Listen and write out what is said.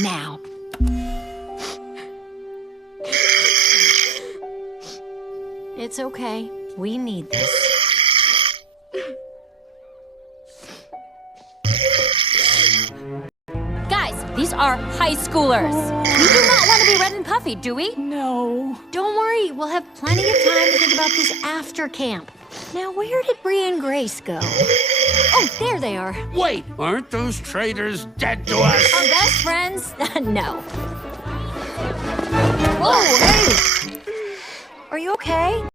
now. It's okay. We need this. Guys, these are high schoolers. We do not want to be red and puffy, do we? No. Don't worry, we'll have plenty of time to think about this after camp. Now, where did Bree and Grace go? Oh, there they are. Wait, aren't those traitors dead to us? Our best friends? No. Whoa, hey! Are you okay?